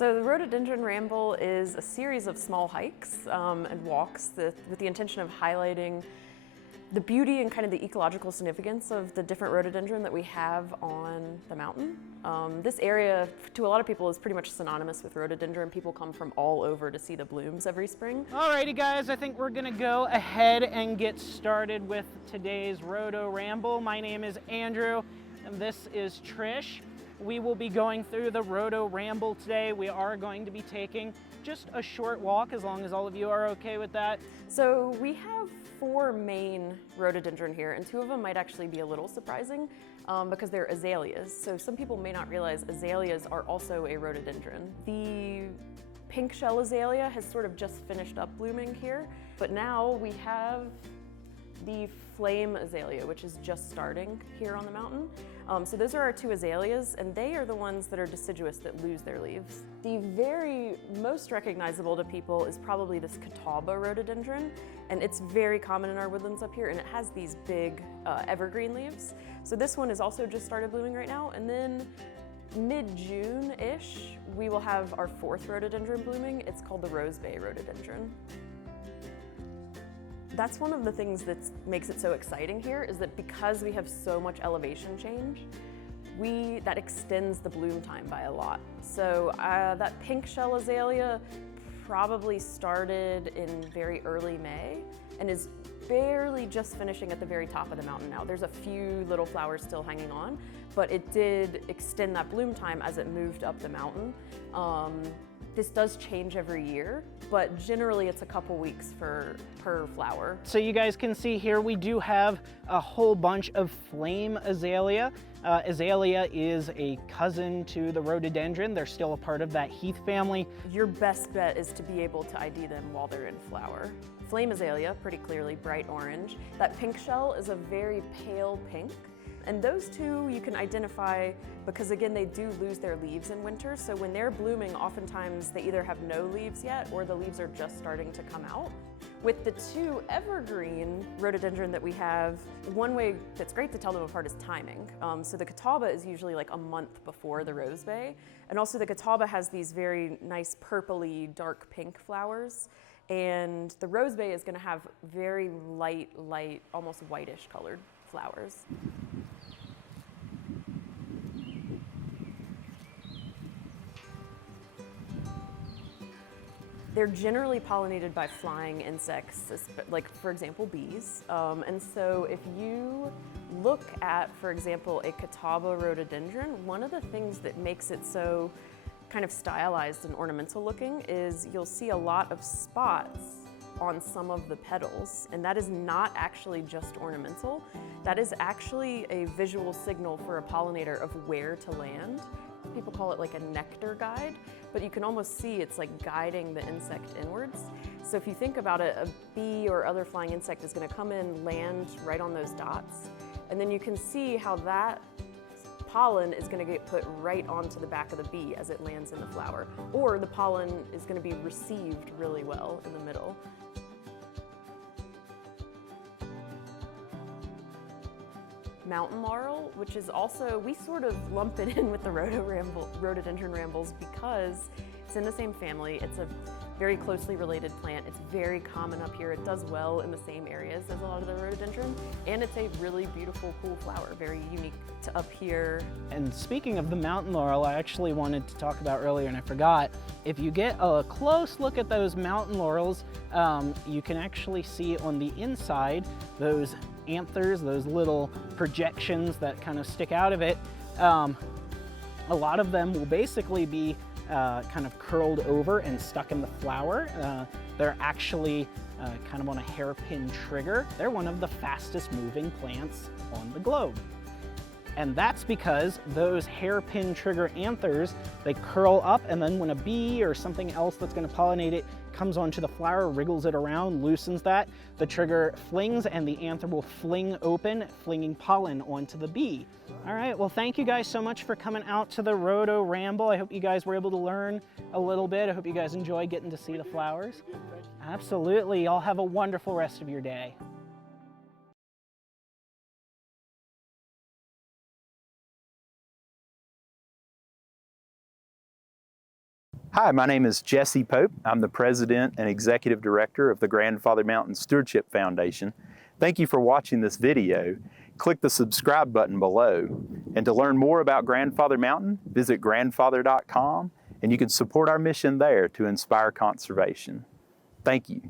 So the Rhododendron Ramble is a series of small hikes and walks with the intention of highlighting the beauty and kind of the ecological significance of the different rhododendron that we have on the mountain. This area, to a lot of people, is pretty much synonymous with rhododendron. People come from all over to see the blooms every spring. Alrighty guys, I think we're gonna go ahead and get started with today's Rhodo Ramble. My name is Andrew and this is Trish. We will be going through the Rhodo Ramble today. We are going to be taking just a short walk, as long as all of you are okay with that. So we have 4 main rhododendron here, and 2 of them might actually be a little surprising because they're azaleas. So some people may not realize azaleas are also a rhododendron. The pink shell azalea has sort of just finished up blooming here, but now we have the flame azalea, which is just starting here on the mountain. So those are our 2 azaleas, and they are the ones that are deciduous that lose their leaves. The very most recognizable to people is probably this catawba rhododendron, and it's very common in our woodlands up here, and it has these big evergreen leaves. So this one is also just started blooming right now, and then mid-June-ish, we will have our 4th rhododendron blooming. It's called the Rose Bay rhododendron. That's one of the things that makes it so exciting here, is that because we have so much elevation change, that extends the bloom time by a lot. So that pink shell azalea probably started in very early May and is barely just finishing at the very top of the mountain now. There's a few little flowers still hanging on, but it did extend that bloom time as it moved up the mountain. This does change every year, but generally it's a couple weeks per flower. So you guys can see here we do have a whole bunch of flame azalea. Azalea is a cousin to the rhododendron. They're still a part of that heath family. Your best bet is to be able to ID them while they're in flower. Flame azalea, pretty clearly bright orange. That pink shell is a very pale pink. And those 2 you can identify because, again, they do lose their leaves in winter. So when they're blooming, oftentimes they either have no leaves yet or the leaves are just starting to come out. With the 2 evergreen rhododendron that we have, one way that's great to tell them apart is timing. So the catawba is usually like a month before the Rose Bay. And also the catawba has these very nice purpley, dark pink flowers. And the Rose Bay is gonna have very light, almost whitish colored flowers. They're generally pollinated by flying insects, like for example bees. And so if you look at, for example, a catawba rhododendron, one of the things that makes it so kind of stylized and ornamental looking is you'll see a lot of spots on some of the petals, and that is not actually just ornamental. That is actually a visual signal for a pollinator of where to land. People call it like a nectar guide, but you can almost see it's like guiding the insect inwards. So if you think about it, a bee or other flying insect is going to come in, land right on those dots, and then you can see how that pollen is going to get put right onto the back of the bee as it lands in the flower, or the pollen is going to be received really well in the middle. Mountain laurel, which is also, we sort of lump it in with the rhododendron rambles because it's in the same family. It's a very closely related plant. It's very common up here. It does well in the same areas as a lot of the rhododendron, and it's a really beautiful, cool flower, very unique to up here. And speaking of the mountain laurel, I actually wanted to talk about earlier and I forgot. If you get a close look at those mountain laurels, you can actually see on the inside those anthers, those little projections that kind of stick out of it. A lot of them will basically be kind of curled over and stuck in the flower. They're actually kind of on a hairpin trigger. They're one of the fastest moving plants on the globe. And that's because those hairpin trigger anthers, they curl up, and then when a bee or something else that's going to pollinate it comes onto the flower, wriggles it around, loosens that, the trigger flings and the anther will fling open, flinging pollen onto the bee. All right, well, thank you guys so much for coming out to the Rhodo Ramble. I hope you guys were able to learn a little bit. I hope you guys enjoy getting to see the flowers. Absolutely. Y'all have a wonderful rest of your day. Hi, my name is Jesse Pope. I'm the President and Executive Director of the Grandfather Mountain Stewardship Foundation. Thank you for watching this video. Click the subscribe button below. And to learn more about Grandfather Mountain, visit grandfather.com, and you can support our mission there to inspire conservation. Thank you.